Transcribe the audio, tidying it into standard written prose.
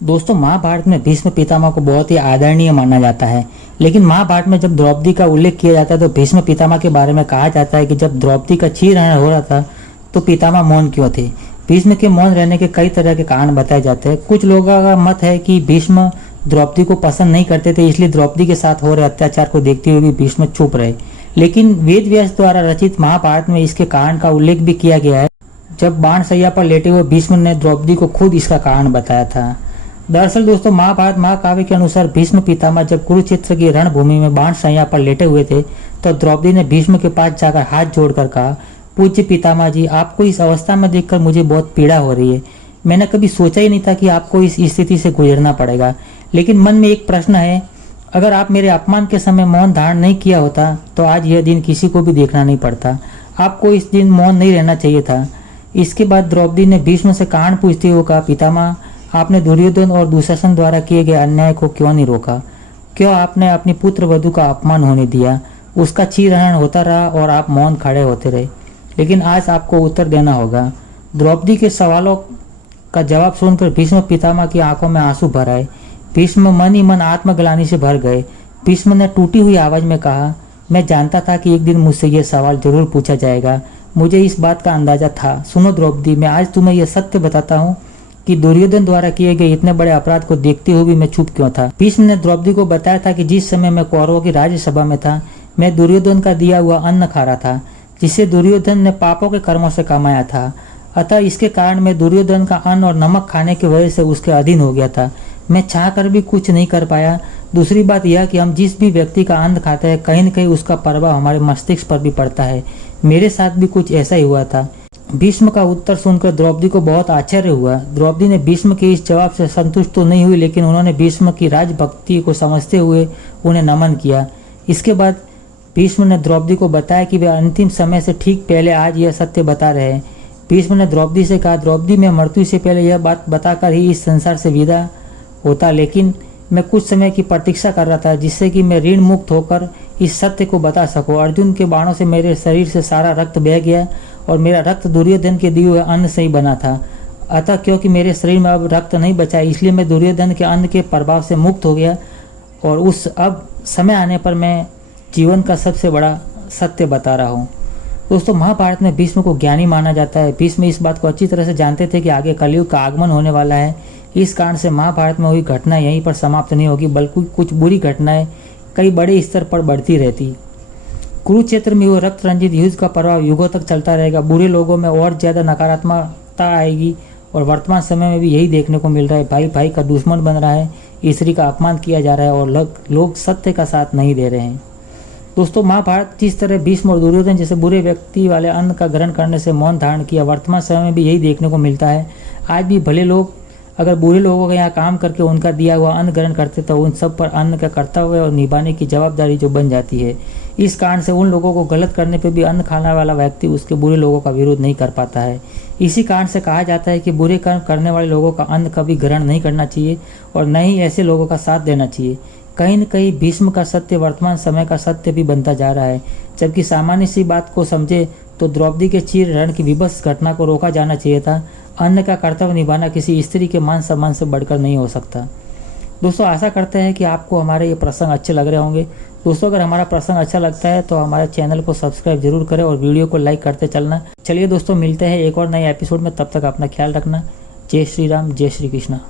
दोस्तों, महाभारत में भीष्म पितामह को बहुत ही आदरणीय माना जाता है। लेकिन महाभारत में जब द्रौपदी का उल्लेख किया जाता है तो भीष्म पितामह के बारे में कहा जाता है कि जब द्रौपदी का चीरहरण हो रहा था तो पितामह मौन क्यों थे। भीष्म के मौन रहने के कई तरह के कारण बताए जाते हैं। कुछ लोगों का मत है कि भीष्म द्रौपदी को पसंद नहीं करते थे, इसलिए द्रौपदी के साथ हो रहे अत्याचार को देखते हुए भी भीष्म चुप रहे। लेकिन वेद व्यास द्वारा रचित महाभारत में इसके कारण का उल्लेख भी किया गया है। जब बाणशैया पर लेटे हुए भीष्म ने द्रौपदी को खुद इसका कारण बताया था। दरअसल दोस्तों, महाभारत महाकाव्य के अनुसार भीष्म पितामह जब कुरुक्षेत्र की रणभूमि में बाणशैया पर लेटे हुए थे तो द्रौपदी ने भीष्म के पास जाकर हाथ जोड़कर कहा, पूज्य पितामह जी, आपको इस अवस्था में देखकर मुझे बहुत पीड़ा हो रही है। मैंने कभी सोचा ही नहीं था कि आपको इस स्थिति से गुजरना पड़ेगा। लेकिन मन में एक प्रश्न है, अगर आप मेरे अपमान के समय मौन धारण नहीं किया होता तो आज यह दिन किसी को भी देखना नहीं पड़ता। आपको इस दिन मौन नहीं रहना चाहिए था। इसके बाद द्रौपदी ने भीष्म से कारण पूछते हुए कहा, पितामह, आपने दुर्योधन और दुशासन द्वारा किए गए अन्याय को क्यों नहीं रोका? क्यों आपने अपनी पुत्र वधू का अपमान होने दिया? उसका चीरहरण होता रहा और आप मौन खड़े होते रहे। लेकिन आज आपको उत्तर देना होगा। द्रौपदी के सवालों का जवाब सुनकर भीष्म पितामह की आंखों में आंसू भर आए। भीष्म मन ही मन आत्मग्लानि से भर गए। भीष्म ने टूटी हुई आवाज में कहा, मैं जानता था कि एक दिन मुझसे यह सवाल जरूर पूछा जाएगा। मुझे इस बात का अंदाजा था। सुनो द्रौपदी, मैं आज तुम्हें यह सत्य बताता हूँ कि दुर्योधन द्वारा किए गए इतने बड़े अपराध को देखते हुए भी मैं चुप क्यों था। भीष्म ने द्रौपदी को बताया था कि जिस समय मैं कौरवों की राज्यसभा में था, मैं दुर्योधन का दिया हुआ अन्न खा रहा था, जिसे दुर्योधन ने पापों के कर्मों से कमाया था। अतः इसके कारण मैं दुर्योधन का अन्न और नमक खाने की वजह से उसके अधीन हो गया था। मैं चाह कर भी कुछ नहीं कर पाया। दूसरी बात यह कि हम जिस भी व्यक्ति का अन्न खाते हैं, कहीं न कहीं उसका प्रभाव हमारे मस्तिष्क पर भी पड़ता है। मेरे साथ भी कुछ ऐसा ही हुआ था। भीष्म का उत्तर सुनकर द्रौपदी को बहुत आश्चर्य हुआ। द्रौपदी ने भीष्म के इस जवाब से संतुष्ट तो नहीं हुई, लेकिन उन्होंने भीष्म की राजभक्ति को समझते हुए उन्हें नमन किया। इसके बाद भीष्म ने द्रौपदी को बताया कि वे अंतिम समय से ठीक पहले आज यह सत्य बता रहे हैं। भीष्म ने द्रौपदी से कहा, द्रौपदी, मैं मृत्यु से पहले यह बात बताकर ही इस संसार से विदा होता, लेकिन मैं कुछ समय की प्रतीक्षा कर रहा था जिससे कि मैं ऋण मुक्त होकर इस सत्य को बता सकूं। अर्जुन के बाणों से मेरे शरीर से सारा रक्त बह गया और मेरा रक्त दुर्योधन के दिए हुए अन्न से ही बना था। अतः क्योंकि मेरे शरीर में अब रक्त नहीं बचा, इसलिए मैं दुर्योधन के अन्न के प्रभाव से मुक्त हो गया और उस अब समय आने पर मैं जीवन का सबसे बड़ा सत्य बता रहा हूँ। दोस्तों, महाभारत में भीष्म को ज्ञानी माना जाता है। भीष्म इस बात को अच्छी तरह से जानते थे कि आगे कलयुग का आगमन होने वाला है। इस कारण से महाभारत में हुई घटना यहीं पर समाप्त नहीं होगी, बल्कि कुछ बुरी घटनाएं कई बड़े स्तर पर बढ़ती रहती। कुरुक्षेत्र में हुए रक्त रंजित युद्ध का प्रभाव युगों तक चलता रहेगा। बुरे लोगों में और ज्यादा नकारात्मकता आएगी और वर्तमान समय में भी यही देखने को मिल रहा है। भाई भाई का दुश्मन बन रहा है, स्त्री का अपमान किया जा रहा है और लोग सत्य का साथ नहीं दे रहे हैं। दोस्तों, महाभारत जिस तरह भीष्म और दुर्योधन जैसे बुरे व्यक्ति वाले अन्न का ग्रहण करने से मौन धारण किया, वर्तमान समय में भी यही देखने को मिलता है। आज भी भले लोग अगर बुरे लोगों के यहाँ काम करके उनका दिया हुआ अन्न ग्रहण करते तो उन सब पर अन्न का कर्तव्य और निभाने की जवाबदारी जो बन जाती है। इस कारण से उन लोगों को गलत करने पर भी अन्न खाने वाला व्यक्ति उसके बुरे लोगों का विरोध नहीं कर पाता है। इसी कारण से कहा जाता है कि बुरे कर्म करने वाले लोगों का अन्न कभी ग्रहण नहीं करना चाहिए और न ही ऐसे लोगों का साथ देना चाहिए। कहीं न कहीं भीष्म का सत्य वर्तमान समय का सत्य भी बनता जा रहा है। जबकि सामान्य सी बात को समझे तो द्रौपदी के चीरहरण की विभत्स घटना को रोका जाना चाहिए था। अन्न का कर्तव्य निभाना किसी स्त्री के मान सम्मान से बढ़कर नहीं हो सकता। दोस्तों, आशा करते हैं कि आपको हमारे ये प्रसंग अच्छे लग रहे होंगे। दोस्तों, अगर हमारा प्रसंग अच्छा लगता है तो हमारे चैनल को सब्सक्राइब जरूर करें और वीडियो को लाइक करते चलना। चलिए दोस्तों, मिलते हैं एक और नए एपिसोड में। तब तक अपना ख्याल रखना। जय श्री राम, जय श्री कृष्णा।